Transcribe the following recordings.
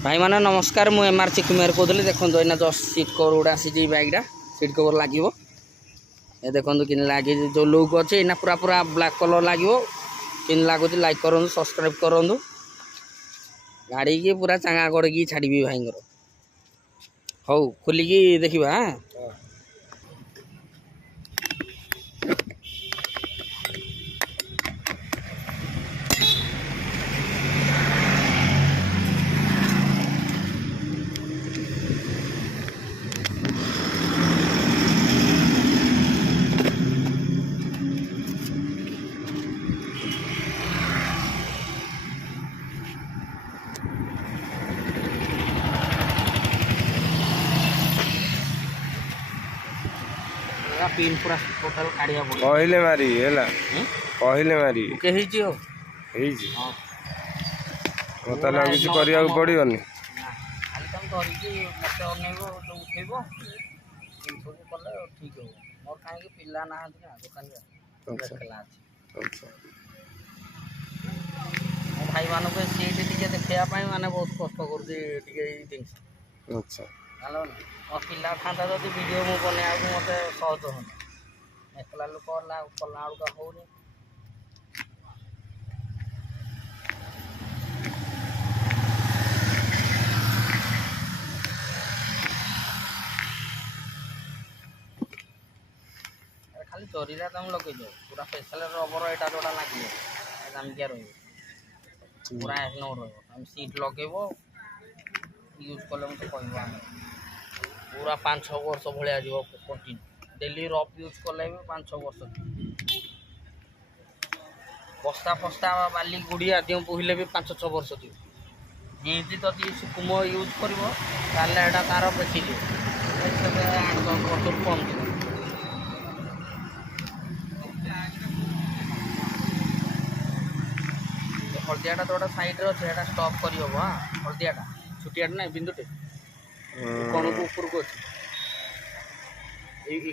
भाई माने नमस्कार मु एमआरसी कुमार कहूँ देखो एना जस्ट सीट कवर गुड़ा आसी बैगटा सीट कवर लगे ये देखो कि लगे जो लुक अच्छे ना पूरा पूरा ब्लैक कलर लगे कि लगुच लाइक करूँ सब्सक्राइब करूँ गाड़ी की पूरा चांगा करके छाड़ी भाई हौ खोलिकी देखा हाँ पिन पूरा टोटल काढ़िया पड़े कहले मारी हैला कहले मारी ओके हे जी हो हां मत ना कुछ करिया पड़ियोनी ना खाली तुम धरिकी मत अनेबो तो उठेबो इनको कले ठीक हो मोर काहे कि पिल्ला ना ना दुकान रे खेला अछि अच्छा भाई मानो पे सीट टिके देखिया पाई माने बहुत कष्ट कर दे टिके दिन अच्छा हेलो मो पिल्ला थांता जदि वीडियो मु बने आ मते सहज हो एकला लोक ला कला का होनी खाली चोरीरा तुम लगे दो पूरा स्पेशल रबर एटा जोड़ा लागे दाम क्या रही पूरा एक नंबर रही हम सीट लगेबो यूज कले मत कहबो पूरा 5-6 वर्ष भलिया जीव कंटिन्यू डेली रफ यूज कले 5-6 वर्ष बस्ता फस्ता बाली गुड़िया दियो पुहिले भी 5-6 वर्ष जीव एमती जदि सुकुम यूज करिवो ताले एटा तार बेची दियो 8-10 वर्ष कम जीव हलदियाटा जोटा साइड अच्छे स्टॉप कर हलदियाटा छुटियाटा ना बिंदुटे कण को ऊपर को अच्छे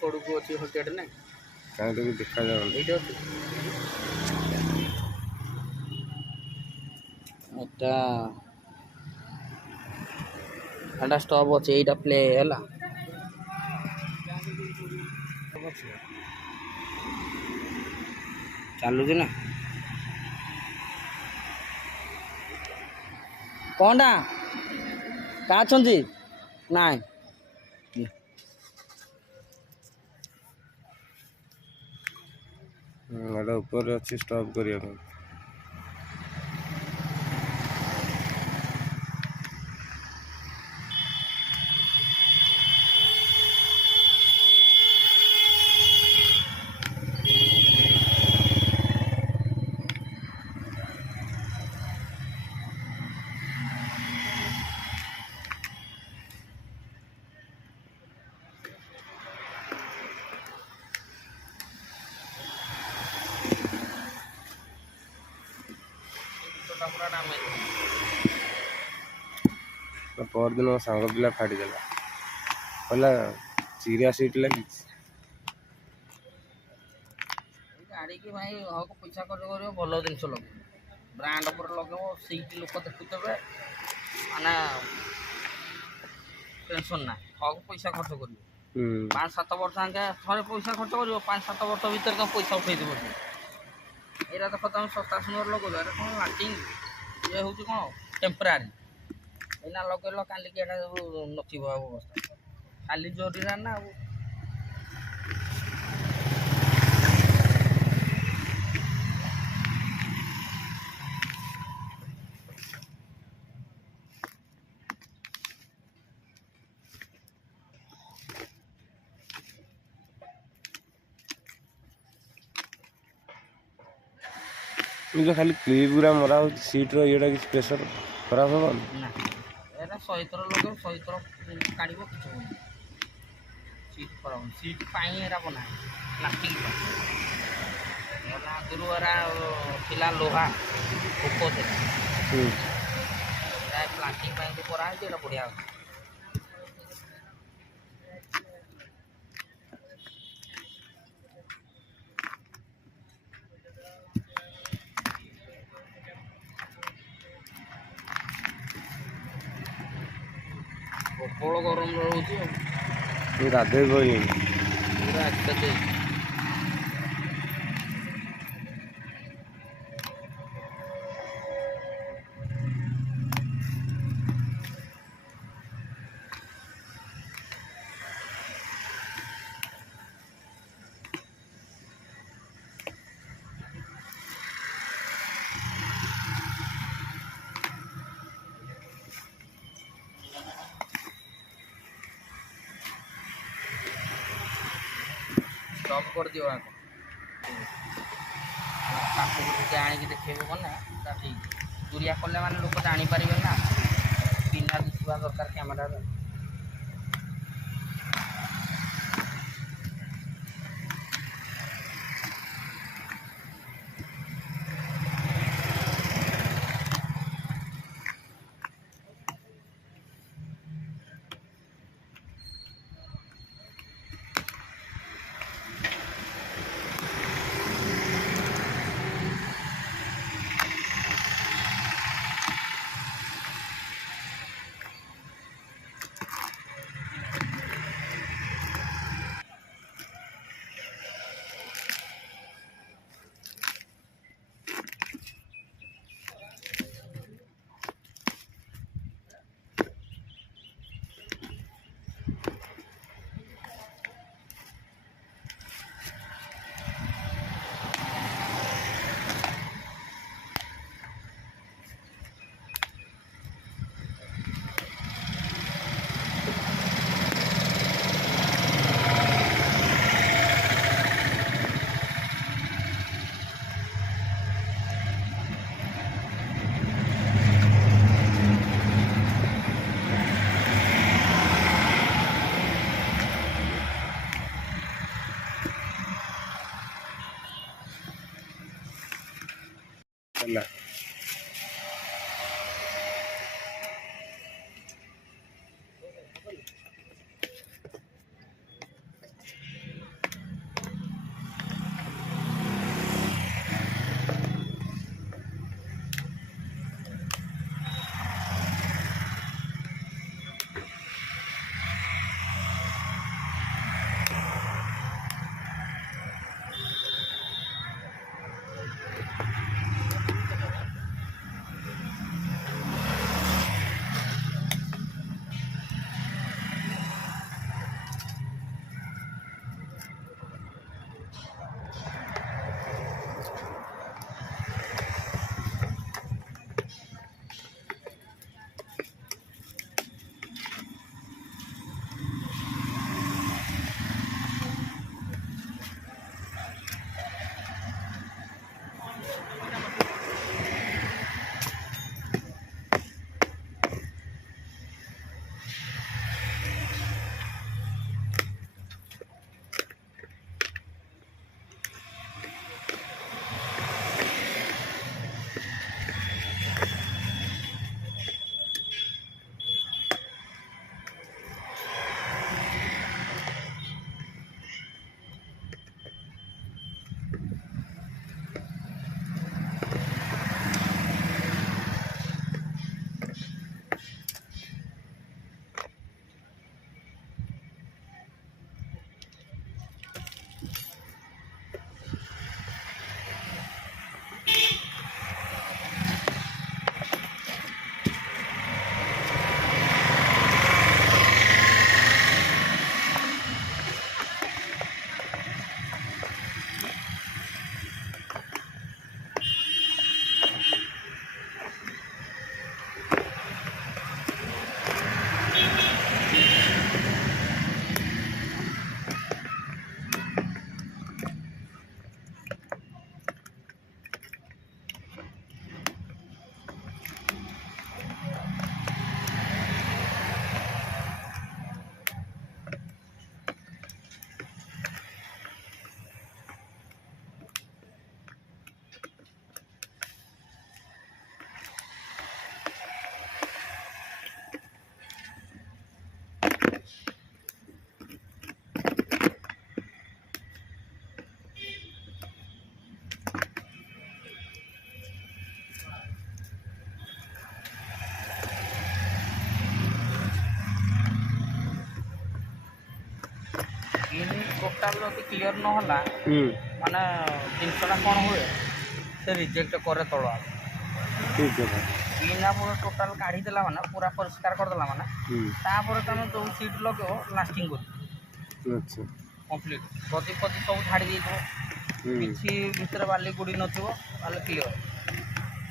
कड़ को अच्छे हलदियाटा ना काहे तो देखा जाओ एटा अच्छा एटा स्टॉप अच्छे एटा प्ले हैला चालू ना कौनटा क्या छंजी नाई एटा ऊपर अच्छी स्टॉप करिया पर दिन सांग पिला फाड़ी देला कहला चिरिया सीट लगी गाड़ी की भाई हक पैसा खर्च कर भल जिन लगे ब्रांड पर लगे सीट लोक देखुवे माने टेंशन ना हक पैसा खर्च कर 5-7 वर्ष आगे थे पैसा खर्च कर 5-7 वर्ष भर तुम पैसा उठे देव ये देख तुम सस्ता सुंदर लगो कौन लास्टिंग ये हूँ कौन टेम्परारी एना लगेल काली कि नथिब अवस्था खाली जोरीरा ना जो खाली क्लिप गुरा मरा हो सीट रो येडा किछ प्रेशर खराब हो ना एरा 100 थर लगे 100 थर काढ़िबो किछ हो सीट खराब सीट पाई एरा बना प्लास्टिक एला गुरु एरा थिला लोहा ऊपर से प्लास्टिक पाई तो करा है एरा बढ़िया ପ୍ରବଳ ଗରମ ରହୁଛି ଆଉ ମୁଁ ଗାଧୋଇ ପଡ଼ିଲିଣି। ପୁରା ଏକ୍ସରସାଇଜ। ଷ୍ଟପ୍ କରିଦିଅ ଆଗ କାଠକୁ ଟିକେ ଆଣିକି ଦେଖେଇବ କ'ଣ ନା ତା ଠିକ୍ ଦୁରିଆ କଲେ ମାନେ ଲୋକ ଜାଣିପାରିବେ ନା ବିନା ଦିଶିବା ଦରକାର କ୍ୟାମେରାରେ। ଟୋଟାଲ ଯଦି କ୍ଲିୟର ନହେଲା ମାନେ ଜିନିଷଟା କ'ଣ ହୁଏ ସେ ରିଜେକ୍ଟ କରେ ତଳ ଆଗ। ଠିକ୍ କଥା। ବିନା ପୁରା ଟୋଟାଲ କାଢ଼ିଦେଲା ମାନେ ପୁରା ପରିଷ୍କାର କରିଦେଲା ମାନେ ତାପରେ ତୁମେ ଯେଉଁ ସିଟ୍ ଲଗେଇବ ଲାଷ୍ଟିଂ କରିବ। ଆଚ୍ଛା। କମ୍ପ୍ଲିଟ୍ ଗଦି ଫଦି ସବୁ ଝାଡ଼ି ଦେଇଥିବ, କିଛି ଭିତରେ ବାଲି ଗୁଡ଼ି ନଥିବ, ତାହେଲେ କ୍ଲିଅର।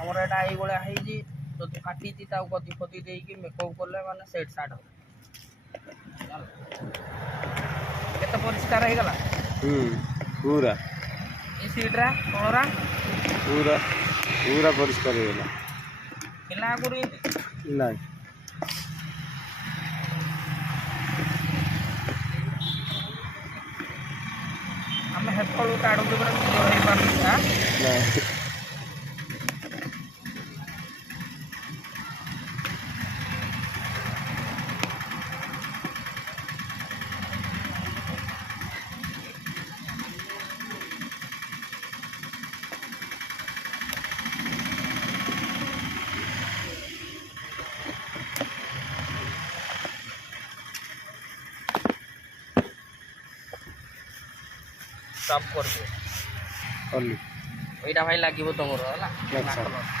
ଆମର ଏଇଟା ଏଇଭଳିଆ ହେଇଛି, ଯଦି କାଟିଛି ତାକୁ ଗଦି ଫଦି ଦେଇକି ମେକଅପ୍ କଲେ ମାନେ ସେଟ୍ ସାଟ୍ ହେବ। କେତେ ପରିଷ୍କାର ହେଇଗଲା ପୁରା এই সিটরা তোমরা ପୁରା ପୁରା ପରିଷ୍କାର ହେଇଗଲା। ଥିଲା ଆଗରୁ ଏମିତି ନାଇଁ ଆମେ ହେତେବେଳୁ କାଢ଼ୁଛୁ ପୁରା କ୍ଲିୟର ହେଇପାରୁଛି। ନାଇଁ ସବ୍ କରିଦିଅ। କଲି। ଏଇଟା ଭାଇ ଲାଗିବ ତମର ହେଲା। ଆଚ୍ଛା।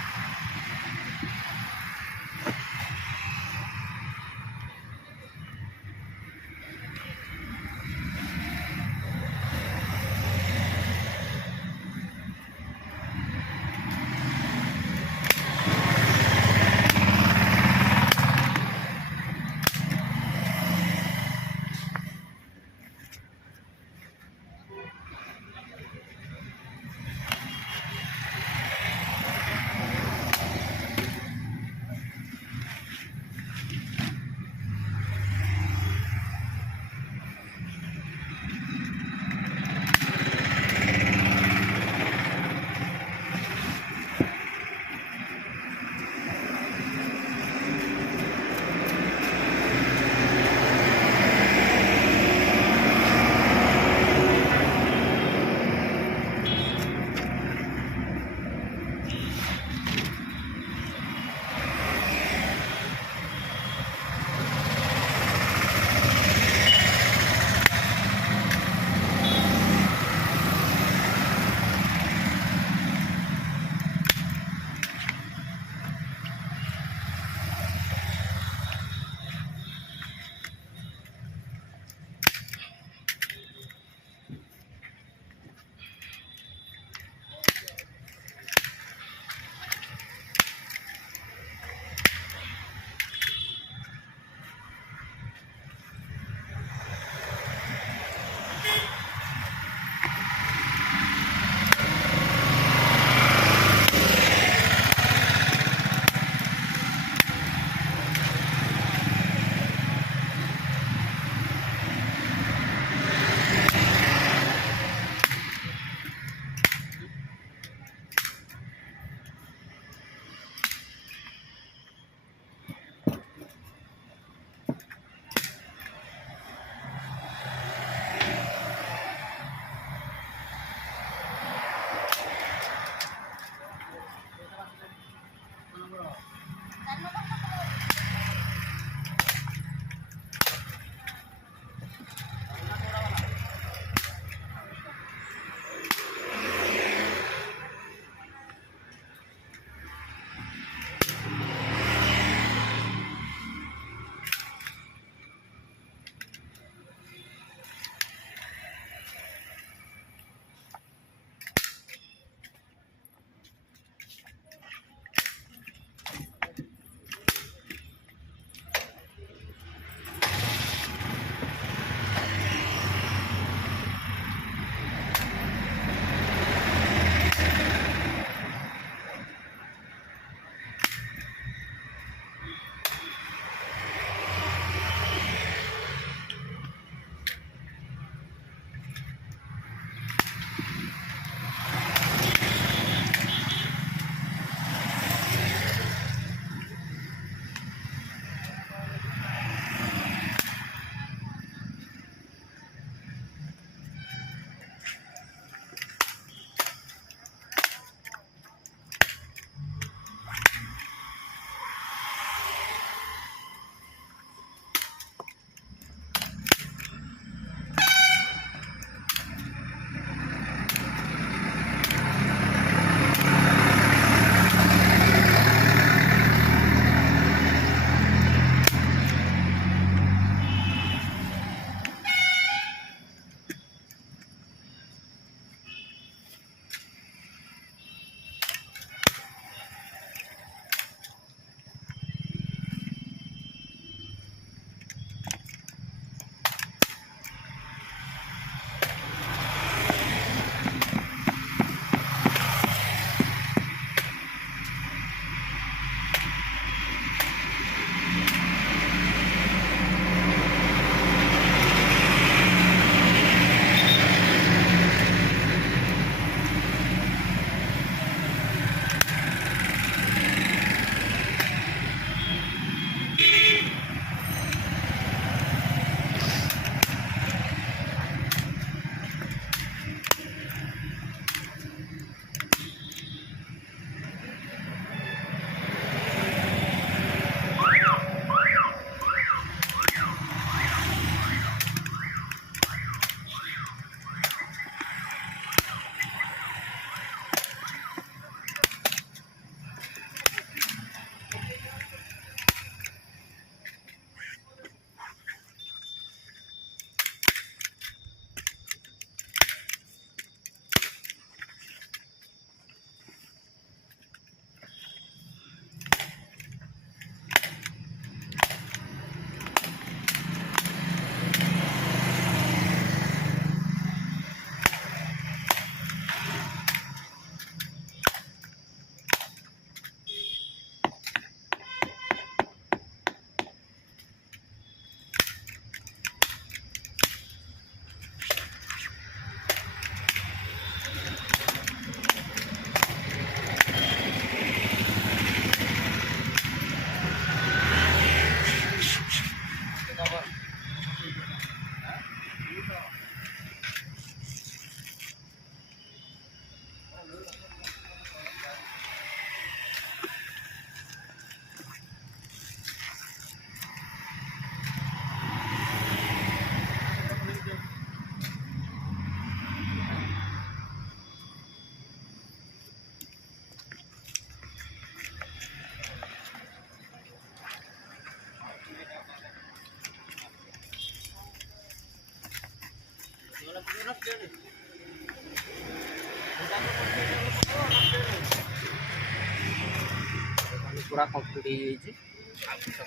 पूरा कंप्लीट हो जाइए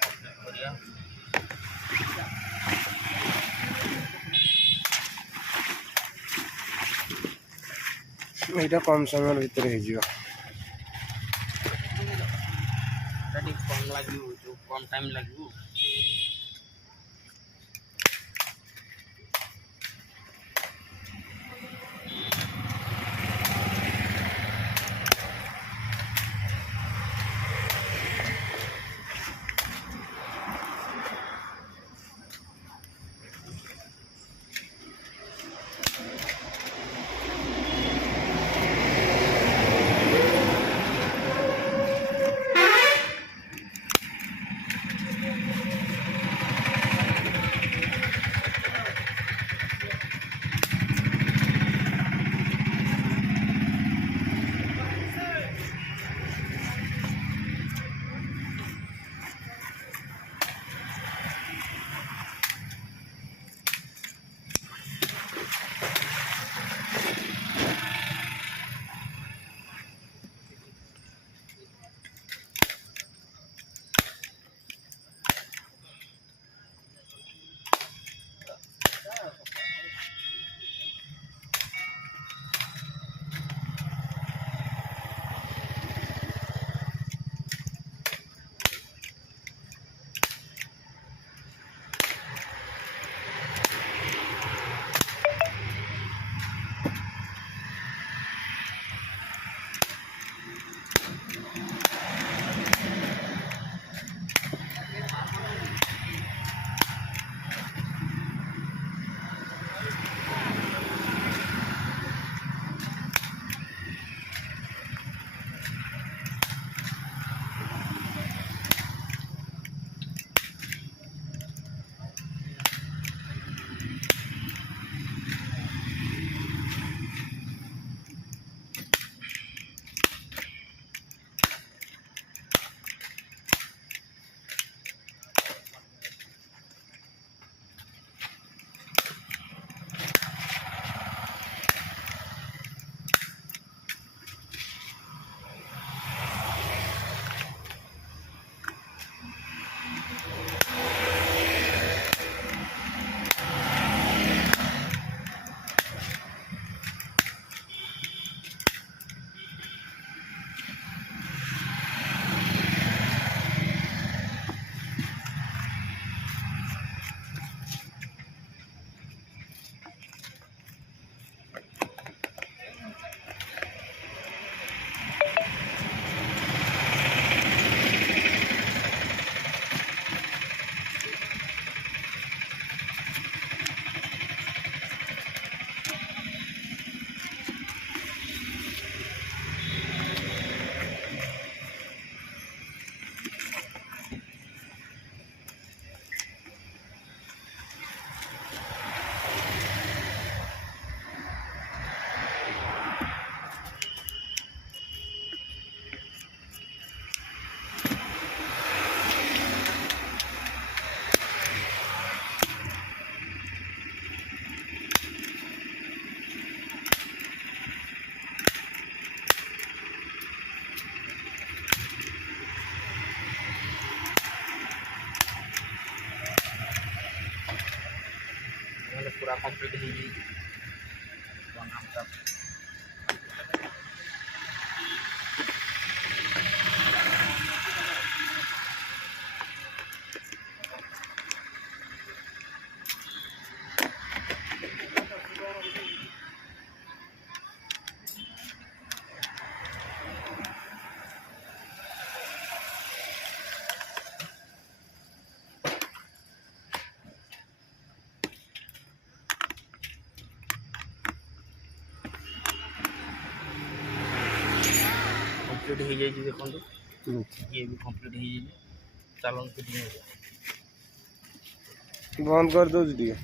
कंप्लीट करिया এইটা কম সময়ের ভিতরে হয়ে যাব कम लगे जो कम टाइम लगे पूरा कंप्लीट हो जाइए कंप्लीट हो जाए देखो ये भी कंप्लीट हो जाए चालन बंद कर दो टिके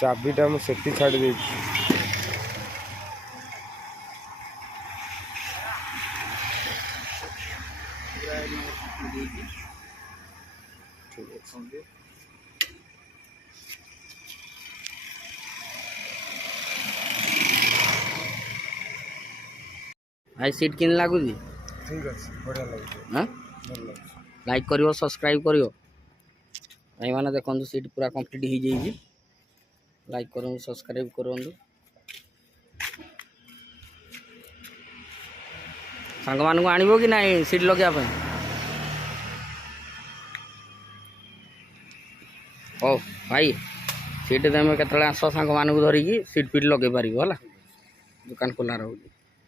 ଚାବିଟା ମୁଁ ସେଠି ଛାଡ଼ି ଦେଇଛି। भाई सीट किन लगुच ठीक ଅଛି ବଢ଼ିଆ ଲାଗୁଛି हाँ ଭଲ ଲାଗୁଛି। लाइक करियो सब्सक्राइब करियो भाई माने देखो सीट पूरा कंप्लीट हो जाइए लाइक करूँ सब्सक्राइब करूँ सांग मान को आनिबो कि नहीं सीट लगे ओ भाई सीट तुम केत आस सांग मान को धरिकी सीट फिट लगे पार है दुकान खोला रही।